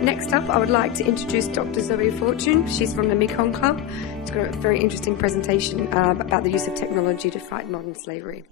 Next up, I would like to introduce Dr. Zoe Fortune. She's from the Mekong Club. She's got a very interesting presentation about the use of technology to fight modern slavery.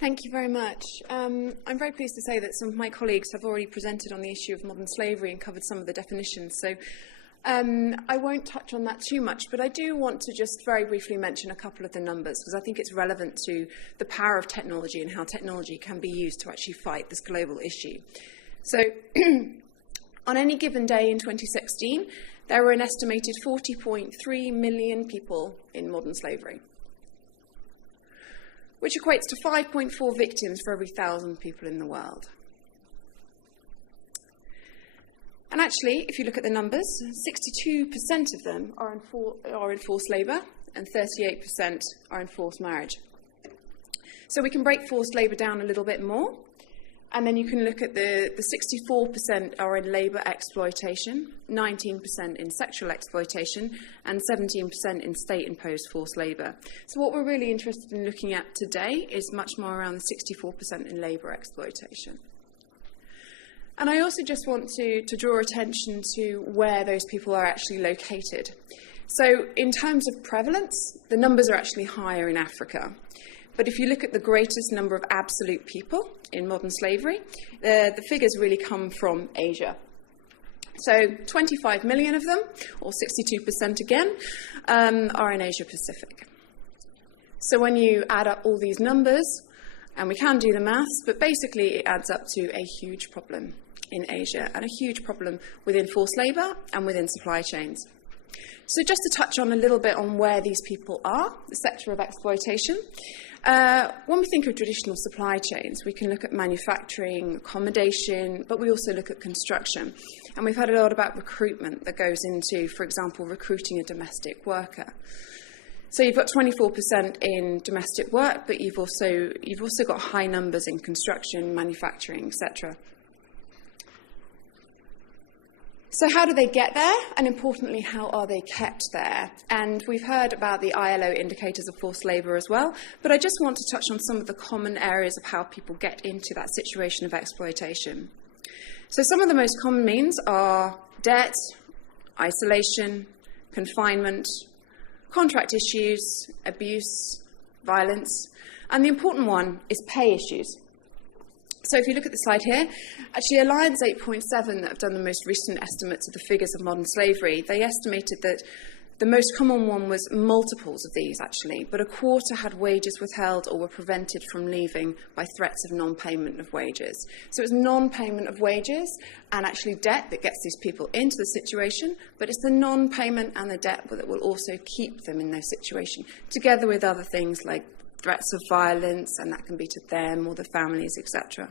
Thank you very much. I'm very pleased to say that some of my colleagues have already presented on the issue of modern slavery and covered some of the definitions. So I won't touch on that too much, but I do want to just very briefly mention a couple of the numbers because I think it's relevant to the power of technology and how technology can be used to actually fight this global issue. So on any given day in 2016, there were an estimated 40.3 million people in modern slavery, which equates to 5.4 victims for every 1,000 people in the world. And actually, if you look at the numbers, 62% of them are in forced labour and 38% are in forced marriage. So we can break forced labour down a little bit more, and then you can look at the 64% are in labour exploitation, 19% in sexual exploitation, and 17% in state-imposed forced labour. So what we're really interested in looking at today is much more around the 64% in labour exploitation. And I also just want to draw attention to where those people are actually located. So in terms of prevalence, the numbers are actually higher in Africa. But if you look at the greatest number of absolute people in modern slavery, the figures really come from Asia. So 25 million of them, or 62% again, are in Asia Pacific. So when you add up all these numbers, and we can do the maths, but basically it adds up to a huge problem in Asia and a huge problem within forced labour and within supply chains. So just to touch on a little bit on where these people are, the sector of exploitation. When we think of traditional supply chains, we can look at manufacturing, accommodation, but we also look at construction. And we've heard a lot about recruitment that goes into, for example, recruiting a domestic worker. So you've got 24% in domestic work, but you've also got high numbers in construction, manufacturing, etc. So how do they get there? And importantly, how are they kept there? And we've heard about the ILO indicators of forced labour as well, but I just want to touch on some of the common areas of how people get into that situation of exploitation. So some of the most common means are debt, isolation, confinement, contract issues, abuse, violence, and the important one is pay issues. So if you look at the slide here, actually Alliance 8.7 that have done the most recent estimates of the figures of modern slavery, they estimated that the most common one was multiples of these actually, but a quarter had wages withheld or were prevented from leaving by threats of non-payment of wages. So it's non-payment of wages and actually debt that gets these people into the situation, but it's the non-payment and the debt that will also keep them in their situation, together with other things like threats of violence, and that can be to them or the families, etc.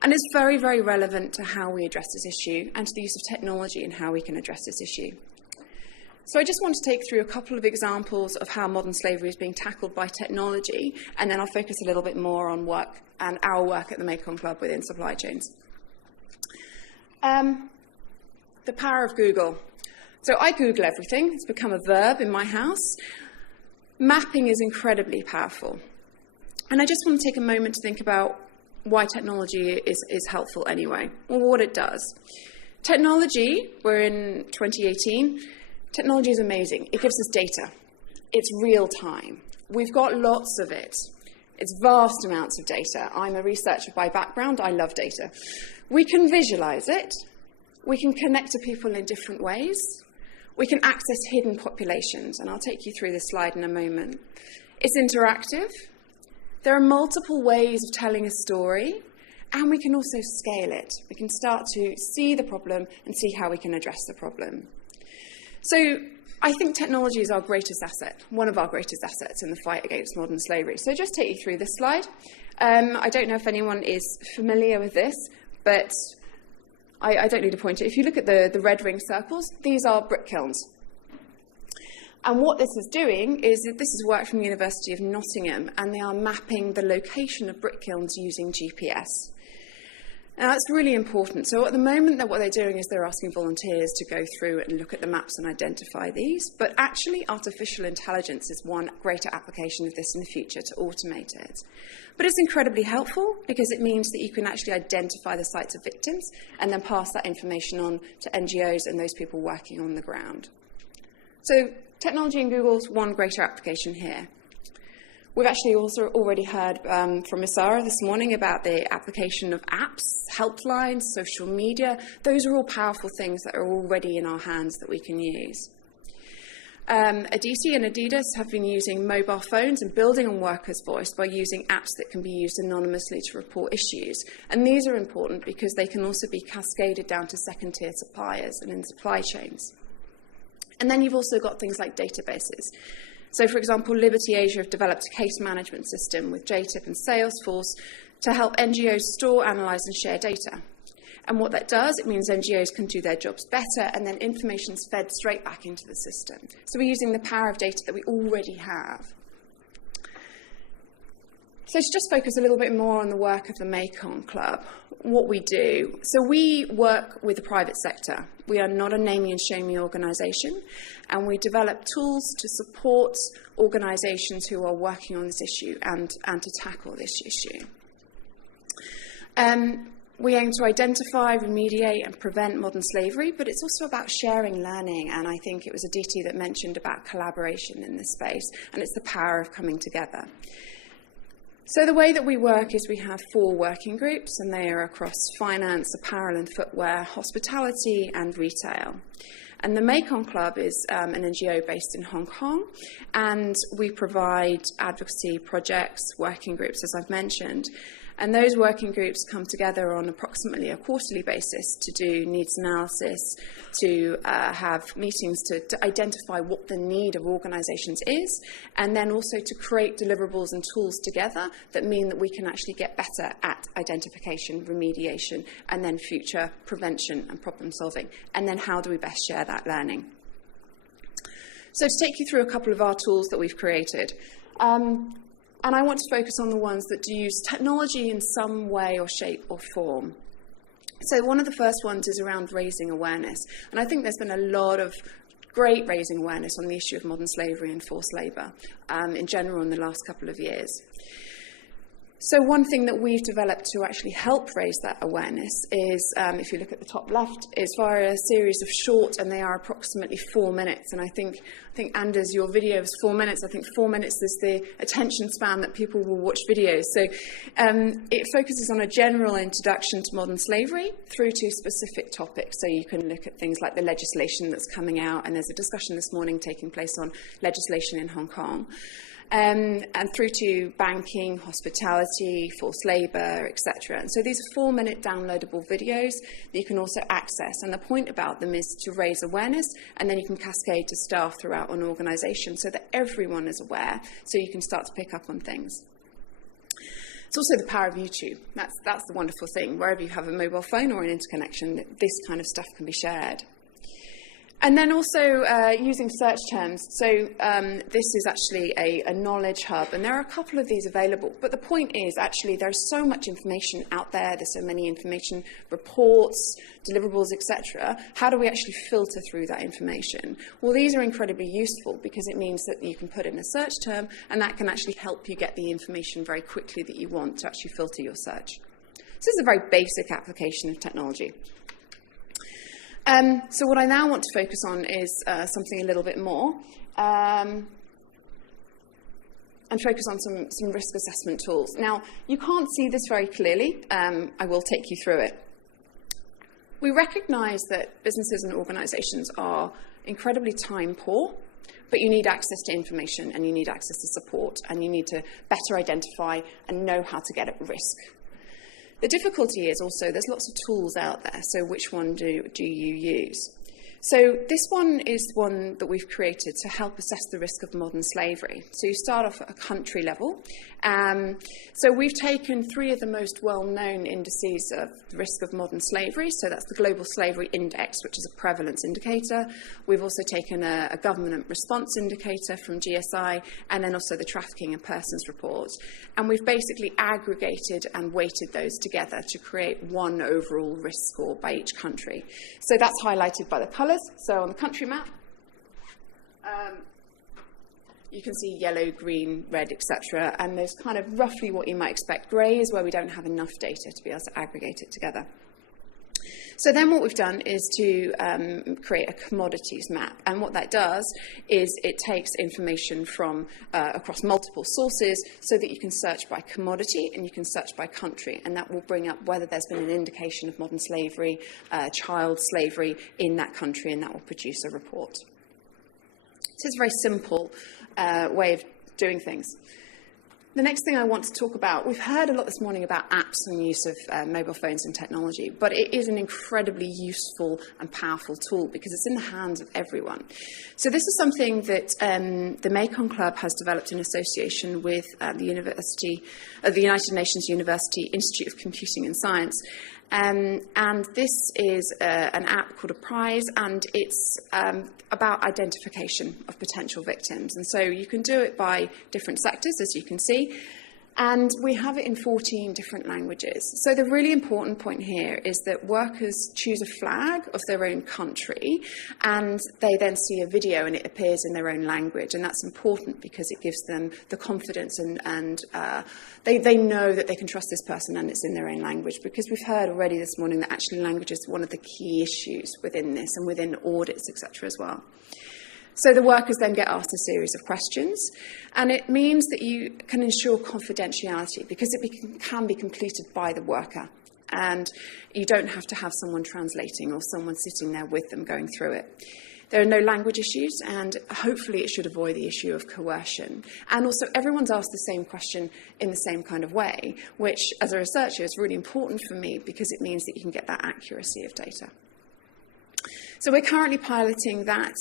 And it's very, very relevant to how we address this issue and to the use of technology and how we can address this issue. So I just want to take through a couple of examples of how modern slavery is being tackled by technology, and then I'll focus a little bit more on work and our work at the Mekong Club within supply chains. The power of Google. So I Google everything. It's become a verb in my house. Mapping is incredibly powerful. And I just want to take a moment to think about why technology is helpful anyway, or what it does. Technology, we're in 2018, technology is amazing. It gives us data. It's real time. We've got lots of it. It's vast amounts of data. I'm a researcher by background. I love data. We can visualize it. We can connect to people in different ways. We can access hidden populations, and I'll take you through this slide in a moment. It's interactive. There are multiple ways of telling a story, and we can also scale it. We can start to see the problem and see how we can address the problem. So I think technology is our greatest asset, one of our greatest assets in the fight against modern slavery. So just take you through this slide. I don't know if anyone is familiar with this, but I don't need to point it. If you look at the red ring circles, these are brick kilns. And what this is doing is that this is work from the University of Nottingham, and they are mapping the location of brick kilns using GPS. Now, that's really important. So at the moment, what they're doing is they're asking volunteers to go through and look at the maps and identify these. But actually, artificial intelligence is one greater application of this in the future to automate it. But it's incredibly helpful because it means that you can actually identify the sites of victims and then pass that information on to NGOs and those people working on the ground. So technology in Google's one greater application here. We've actually also already heard from Ms. Sarah this morning about the application of apps, helplines, social media. Those are all powerful things that are already in our hands that we can use. Aditi and Adidas have been using mobile phones and building on workers' voice by using apps that can be used anonymously to report issues. And these are important because they can also be cascaded down to second-tier suppliers and in supply chains. And then you've also got things like databases. So, for example, Liberty Asia have developed a case management system with JTIP and Salesforce to help NGOs store, analyse and share data. And what that does, it means NGOs can do their jobs better and then information's fed straight back into the system. So we're using the power of data that we already have. So to just focus a little bit more on the work of the Mekong Club, what we do. So we work with the private sector. We are not a naming and shaming organisation, and we develop tools to support organisations who are working on this issue and to tackle this issue. We aim to identify, remediate and prevent modern slavery, but it's also about sharing learning, and I think it was Aditi that mentioned about collaboration in this space, and it's the power of coming together. So the way that we work is we have 4 working groups, and they are across finance, apparel and footwear, hospitality and retail. And the Mekong Club is an NGO based in Hong Kong, and we provide advocacy projects, working groups, as I've mentioned. And those working groups come together on approximately a quarterly basis to do needs analysis, to have meetings to identify what the need of organisations is, and then also to create deliverables and tools together that mean that we can actually get better at identification, remediation, and then future prevention and problem solving. And then how do we best share that learning? So to take you through a couple of our tools that we've created. And I want to focus on the ones that do use technology in some way or shape or form. So one of the first ones is around raising awareness. And I think there's been a lot of great raising awareness on the issue of modern slavery and forced labour in general in the last couple of years. So one thing that we've developed to actually help raise that awareness is, if you look at the top left, is via a series of short, and they are approximately 4 minutes. And I think Anders, your video is 4 minutes. I think 4 minutes is the attention span that people will watch videos. So it focuses on a general introduction to modern slavery through to specific topics. So you can look at things like the legislation that's coming out, and there's a discussion this morning taking place on legislation in Hong Kong. And through to banking, hospitality, forced labour, etc. And so these are 4-minute downloadable videos that you can also access. And the point about them is to raise awareness, and then you can cascade to staff throughout an organisation so that everyone is aware, so you can start to pick up on things. It's also the power of YouTube. That's the wonderful thing. Wherever you have a mobile phone or an interconnection, this kind of stuff can be shared. And then also using search terms. So this is actually a knowledge hub, and there are a couple of these available. But the point is, actually, there's so much information out there. There's so many information reports, deliverables, etc. How do we actually filter through that information? Well, these are incredibly useful because it means that you can put in a search term, and that can actually help you get the information very quickly that you want to actually filter your search. So this is a very basic application of technology. So what I now want to focus on is something a little bit more, and focus on some risk assessment tools. Now, you can't see this very clearly. I will take you through it. We recognise that businesses and organisations are incredibly time poor, but you need access to information, and you need access to support, and you need to better identify and know how to get at risk. The difficulty is also there's lots of tools out there, so which one do you use? So this one is one that we've created to help assess the risk of modern slavery. So you start off at a country level. So we've taken 3 of the most well-known indices of the risk of modern slavery. So that's the Global Slavery Index, which is a prevalence indicator. We've also taken a government response indicator from GSI, and then also the Trafficking in Persons report. And we've basically aggregated and weighted those together to create one overall risk score by each country. So that's highlighted by the colours. So on the country map, you can see yellow, green, red, etc. And there's kind of roughly what you might expect. Grey is where we don't have enough data to be able to aggregate it together. So then what we've done is to create a commodities map. And what that does is it takes information from across multiple sources so that you can search by commodity and you can search by country. And that will bring up whether there's been an indication of modern slavery, child slavery in that country, and that will produce a report. So it's a very simple way of doing things. The next thing I want to talk about, we've heard a lot this morning about apps and use of mobile phones and technology, but it is an incredibly useful and powerful tool because it's in the hands of everyone. So this is something that the Mekong Club has developed in association with the United Nations University Institute of Computing and Science. And this is an app called a prize, and it's about identification of potential victims. And so you can do it by different sectors, as you can see. And we have it in 14 different languages. So the really important point here is that workers choose a flag of their own country, and they then see a video and it appears in their own language. And that's important because it gives them the confidence and they know that they can trust this person and it's in their own language. Because we've heard already this morning that actually language is one of the key issues within this and within audits, etc. as well. So the workers then get asked a series of questions, and it means that you can ensure confidentiality because it can be completed by the worker, and you don't have to have someone translating or someone sitting there with them going through it. There are no language issues, and hopefully it should avoid the issue of coercion. And also everyone's asked the same question in the same kind of way, which as a researcher is really important for me because it means that you can get that accuracy of data. So we're currently piloting that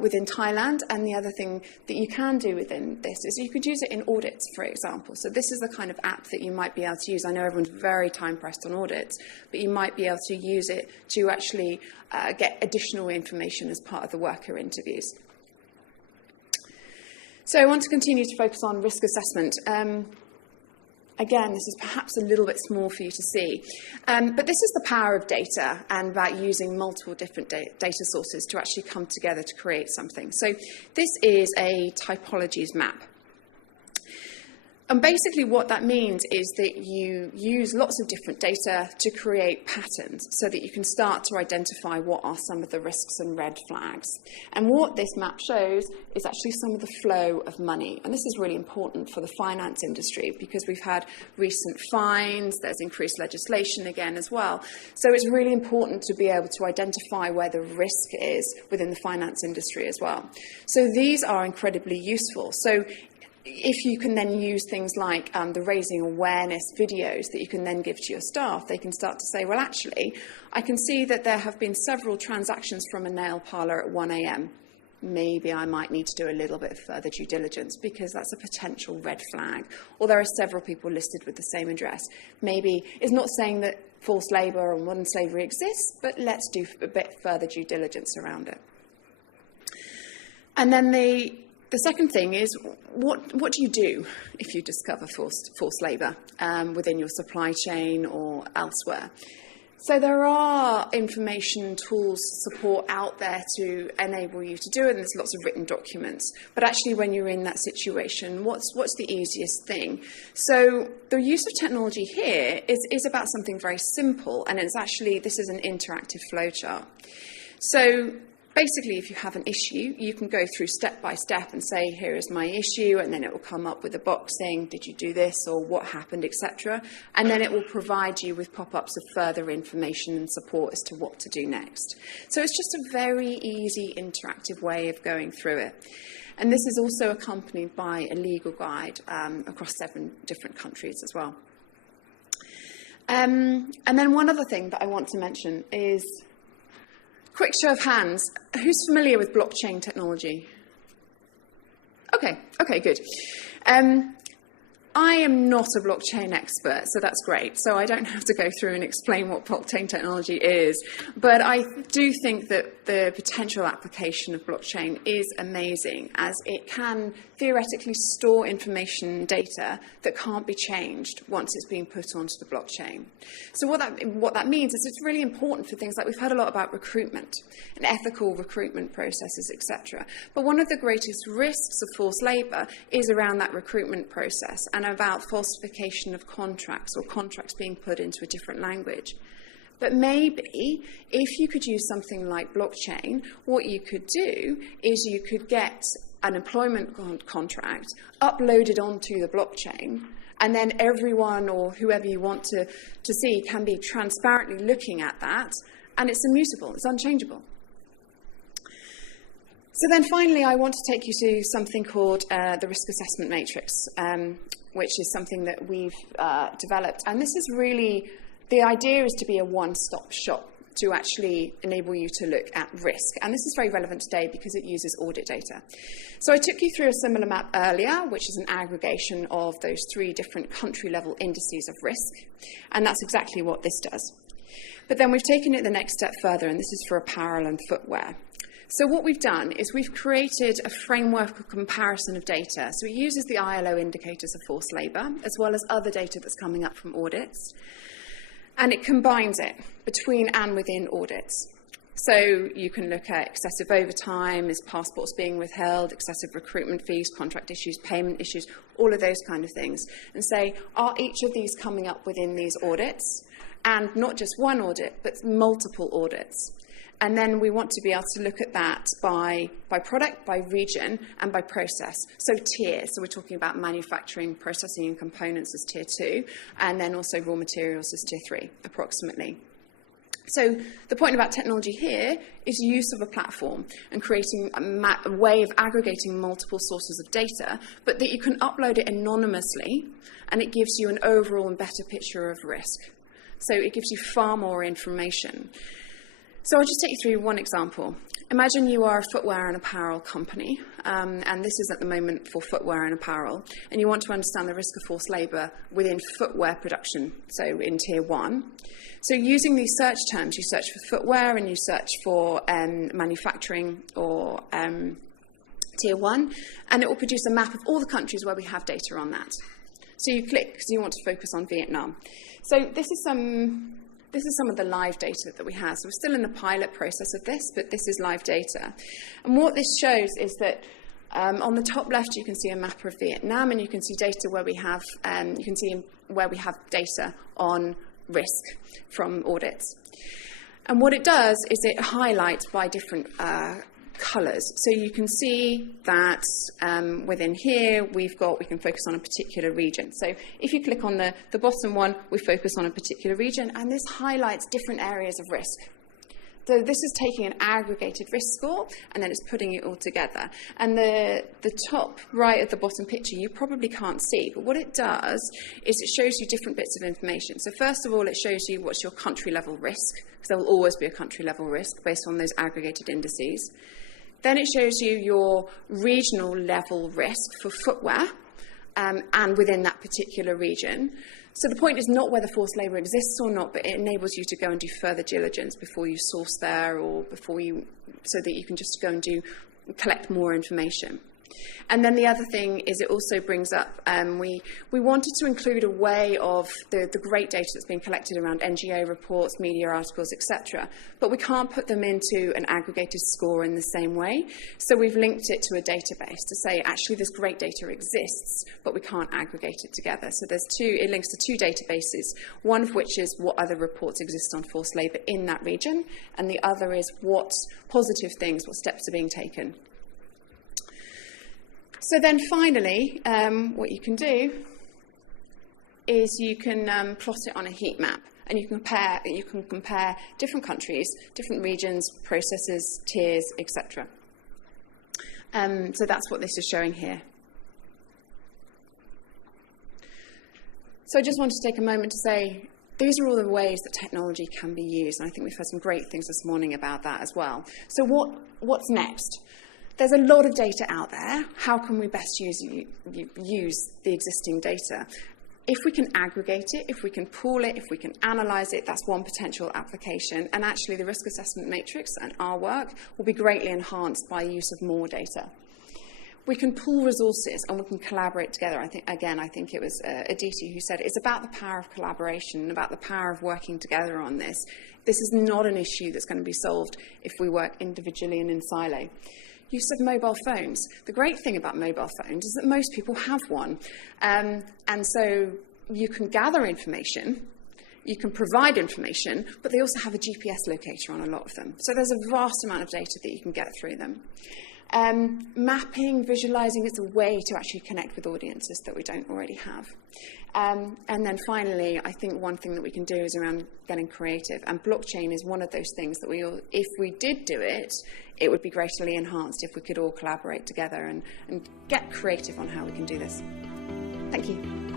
within Thailand, and the other thing that you can do within this is you could use it in audits, for example. So this is the kind of app that you might be able to use. I know everyone's very time-pressed on audits, but you might be able to use it to actually get additional information as part of the worker interviews. So I want to continue to focus on risk assessment. Again, this is perhaps a little bit small for you to see, but this is the power of data and about using multiple different data sources to actually come together to create something. So this is a typologies map. And basically what that means is that you use lots of different data to create patterns so that you can start to identify what are some of the risks and red flags. And what this map shows is actually some of the flow of money. And this is really important for the finance industry because we've had recent fines, there's increased legislation again as well. So it's really important to be able to identify where the risk is within the finance industry as well. So these are incredibly useful. So if you can then use things like the raising awareness videos that you can then give to your staff, they can start to say, well, actually, I can see that there have been several transactions from a nail parlour at 1 a.m. Maybe I might need to do a little bit of further due diligence because that's a potential red flag. Or there are several people listed with the same address. Maybe it's not saying that forced labour or modern slavery exists, but let's do a bit further due diligence around it. And then the second thing is, what do you do if you discover forced labour within your supply chain or elsewhere? So there are information tools, support out there to enable you to do it, and there's lots of written documents. But actually, when you're in that situation, what's the easiest thing? So the use of technology here is about something very simple, and it's actually, this is an interactive flowchart. So basically, if you have an issue, you can go through step by step and say, here is my issue, and then it will come up with a box saying, did you do this, or what happened, etc. And then it will provide you with pop-ups of further information and support as to what to do next. So it's just a very easy, interactive way of going through it. And this is also accompanied by a legal guide across 7 different countries as well. And then one other thing that I want to mention is quick show of hands, who's familiar with blockchain technology? Okay, good. I am not a blockchain expert, so that's great. So I don't have to go through and explain what blockchain technology is. But I do think that the potential application of blockchain is amazing, as it can theoretically store information and data that can't be changed once it's been put onto the blockchain. So what that means is it's really important for things like, we've heard a lot about recruitment and ethical recruitment processes, etc. But one of the greatest risks of forced labour is around that recruitment process and about falsification of contracts or contracts being put into a different language. But maybe if you could use something like blockchain, what you could do is you could get an employment contract uploaded onto the blockchain, and then everyone or whoever you want to see can be transparently looking at that, and it's immutable, it's unchangeable. So then finally, I want to take you to something called the risk assessment matrix, which is something that we've developed. And this is really, the idea is to be a one-stop shop to actually enable you to look at risk. And this is very relevant today because it uses audit data. So I took you through a similar map earlier, which is an aggregation of those 3 different country-level indices of risk. And that's exactly what this does. But then we've taken it the next step further, and this is for apparel and footwear. So what we've done is we've created a framework of comparison of data. So it uses the ILO indicators of forced labour, as well as other data that's coming up from audits. And it combines it between and within audits. So you can look at excessive overtime, is passports being withheld, excessive recruitment fees, contract issues, payment issues, all of those kind of things. And say, are each of these coming up within these audits? And not just one audit, but multiple audits. And then we want to be able to look at that by product, by region, and by process. So tier, so we're talking about manufacturing, processing, and components as tier 2, and then also raw materials as tier 3, approximately. So the point about technology here is use of a platform and creating a way of aggregating multiple sources of data, but that you can upload it anonymously, and it gives you an overall and better picture of risk. So it gives you far more information. So I'll just take you through one example. Imagine you are a footwear and apparel company, and this is at the moment for footwear and apparel, and you want to understand the risk of forced labour within footwear production, so in tier 1. So using these search terms, you search for footwear and you search for manufacturing or tier 1, and it will produce a map of all the countries where we have data on that. So you click because you want to focus on Vietnam. So this is some of the live data that we have. So we're still in the pilot process of this, but this is live data. And what this shows is that on the top left, you can see a map of Vietnam, and you can see data where we have, data on risk from audits. And what it does is it highlights by different colours. So you can see that within here, we can focus on a particular region. So if you click on the bottom one, we focus on a particular region, and this highlights different areas of risk. So this is taking an aggregated risk score, and then it's putting it all together. And the top right at the bottom picture, you probably can't see, but what it does is it shows you different bits of information. So first of all, it shows you what's your country level risk, because there will always be a country level risk based on those aggregated indices. Then it shows you your regional level risk for footwear and within that particular region. So the point is not whether forced labour exists or not, but it enables you to go and do further diligence before you source there or so that you can just go and collect more information. And then the other thing is it also brings up, we wanted to include a way of the great data that's been collected around NGO reports, media articles, etc. But we can't put them into an aggregated score in the same way. So we've linked it to a database to say, actually, this great data exists, but we can't aggregate it together. So it links to 2 databases, one of which is what other reports exist on forced labour in that region, and the other is what positive things, what steps are being taken. So then finally, what you can do is you can plot it on a heat map, and you can compare different countries, different regions, processes, tiers, etc. So that's what this is showing here. So I just want to take a moment to say These are all the ways that technology can be used, and I think we've heard some great things this morning about that as well. So what's next? There's a lot of data out there. How can we best use the existing data? If we can aggregate it, if we can pool it, if we can analyse it, that's one potential application. And actually the risk assessment matrix and our work will be greatly enhanced by use of more data. We can pool resources and we can collaborate together. I think it was Aditi who said it's about the power of collaboration and about the power of working together on this. This is not an issue that's going to be solved if we work individually and in silo. Use of mobile phones. The great thing about mobile phones is that most people have one. And so you can gather information, you can provide information, but they also have a GPS locator on a lot of them. So there's a vast amount of data that you can get through them. Mapping, visualizing, it's a way to actually connect with audiences that we don't already have. And then finally, I think one thing that we can do is around getting creative. And blockchain is one of those things that if we did do it, it would be greatly enhanced if we could all collaborate together and get creative on how we can do this. Thank you.